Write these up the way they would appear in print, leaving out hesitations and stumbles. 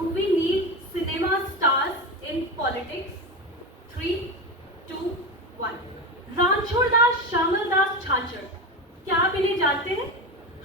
Do we need cinema stars in politics? 3, 2, 1. Ranchhod Das Shyamal दास छाछड़, क्या आप इन्हें जानते हैं?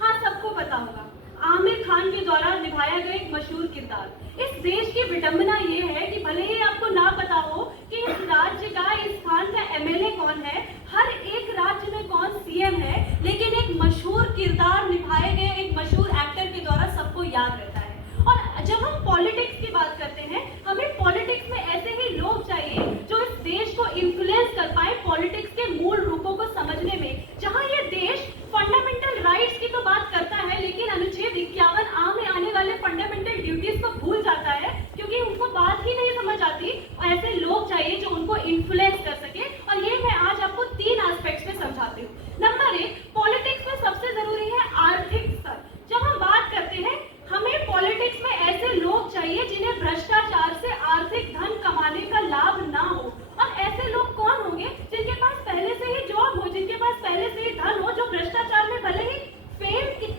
हाँ, सबको पता होगा। आमिर खान के द्वारा निभाया गया एक मशहूर किरदार। इस देश की विडंबना ये है कि भले ही आपको ना पता हो कि इस राज्य का, इस स्थान का एमएलए कौन है, हर एक राज्य में कौन सीएम है, लेकिन एक मशहूर किरदार निभाए गए एक मशहूर एक्टर के द्वारा सबको याद रहता है। और जब हम पॉलिटिक्स की बात करते हैं, हमें पॉलिटिक्स में ऐसे ही लोग चाहिए जो इस देश को इन्फ्लुएंस कर पाए पॉलिटिक्स के मूल रूपों को समझने में। जहां ये देश फंडामेंटल राइट्स की तो बात करता है, लेकिन अनुच्छेद 51 आ में आने वाले फंडामेंटल ड्यूटीज को भूल जाता है, क्योंकि उनको बात ही नहीं समझ आती। और ऐसे लोग चाहिए जो उनको इन्फ्लुएंस कर सके, और ये मैं आज आपको 3 एस्पेक्ट्स में समझाती हूँ। नंबर 1, पॉलिटिक्स में सबसे जरूरी है आर्थिक स्तर। जब हम बात करते हैं, हमें पॉलिटिक्स में ऐसे लोग चाहिए जिन्हें भ्रष्टाचार से आर्थिक धन कमाने का लाभ ना हो। और ऐसे लोग कौन होंगे? जिनके पास पहले से ही जॉब हो, जिनके पास पहले से ही धन हो, जो भ्रष्टाचार में भले ही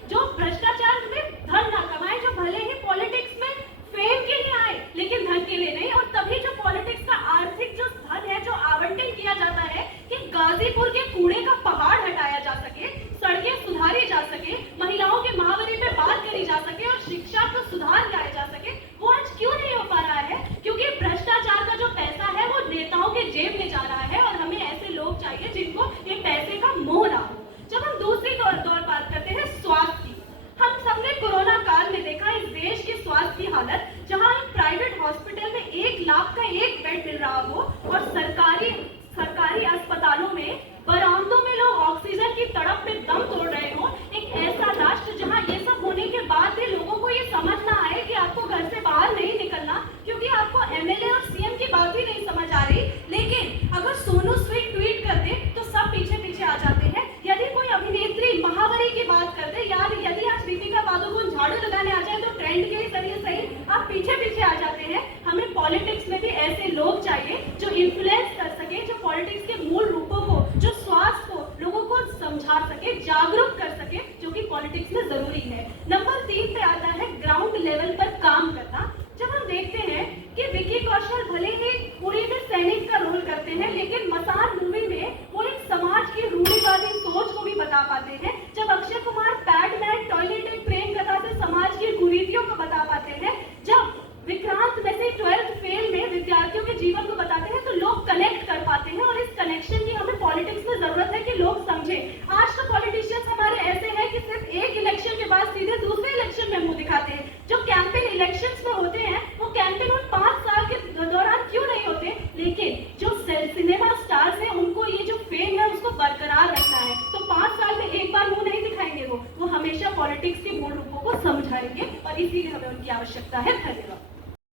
जो भ्रष्टाचार में धन ना कमाए, जो भले ही पॉलिटिक्स में फेम के लिए आए लेकिन धन के लिए नहीं। और तभी जो पॉलिटिक्स का आर्थिक जो धन है, जो आवंटन किया जाता है कि गाजीपुर के कूड़े का पहाड़ हटाया जा सके, सड़कें सुधारी जा सके, महिलाओं के महावरी पे बात करी जा सके और शिक्षा को सुधार लाया जा सके, वो आज क्यों नहीं हो पा रहा है? क्योंकि भ्रष्टाचार का जो पैसा है वो नेताओं के जेब में जा रहा है, और हमें ऐसे लोग चाहिए जिनको ये पैसे का मोह ना हो। जब हम दूसरी दौर बात करते हैं स्वास्थ्य की, हम सबने कोरोना काल में देखा इस देश की स्वास्थ्य की हालत, जहां एक प्राइवेट हॉस्पिटल में 1 लाख का एक बेड मिल रहा हो और सरकारी अस्पतालों में बरामदों में लोग ऑक्सीजन की तड़प में दम तोड़ रहे हो। एक ऐसा राष्ट्र जहां ये सब होने के बाद भी लोगों को ये समझ ना आए कि आपको घर से बाहर नहीं निकलना, क्योंकि आपको एमएलए और सीएम की बात ही नहीं समझ आ रही। लेकिन अगर सोनू सूद ट्वीट कर दे तो सब पीछे पीछे आ जाते हैं। यदि कोई अभिनेत्री महावरी की बात कर दे, या यदि आज दीपिका पादुकोण झाड़ू लगाने आ जाए तो ट्रेंड के जरिए सही आप पीछे पीछे आ जाते हैं। हमें पॉलिटिक्स में भी ऐसे लोग चाहिए जो इन्फ्लुएंस कर सके, जो पॉलिटिक्स के मूल रूपों को, जो स्वास्थ्य को लोगों को समझा सके, जागरूक कर सके, जो कि पॉलिटिक्स में जरूरी है। नंबर 3 पे आता है ग्राउंड लेवल पर काम करना। जब हम देखते हैं कि विकी कौशल भले ही उड़ी में सैनिक का रोल करते हैं, लेकिन मसान मूवी में वो एक समाज की रूढ़िवादी सोच को भी बता पाते हैं। जब अक्षय कुमार पैडमैन टॉयलेट एंड प्रेम कथा से समाज की कुरीतियों को बता पाते हैं, जब विक्रांत में से 12th फेल में विद्यार्थियों के जीवन को बताते हैं, तो लोग कनेक्ट कर पाते हैं। और इस कनेक्शन की हमें पॉलिटिक्स में जरूरत है कि लोग समझें। आज तो पॉलिटिशियंस हमारे ऐसे हैं कि सिर्फ एक इलेक्शन के बाद सीधे दूसरे इलेक्शन में मुंह दिखाते हैं। जो कैंपेन इलेक्शंस में होते हैं, वो कैंपेन उन 5 साल के दौरान क्यों नहीं होते? लेकिन जो सिनेमा स्टार्स हैं, उनको ये जो फेम है उसको बरकरार रखना है, तो 5 साल में एक बार मुंह नहीं दिखाएंगे। वो हमेशा पॉलिटिक्स के मूल रूपों को समझाएंगे, और इसीलिए हमें उनकी आवश्यकता है। धन्यवाद।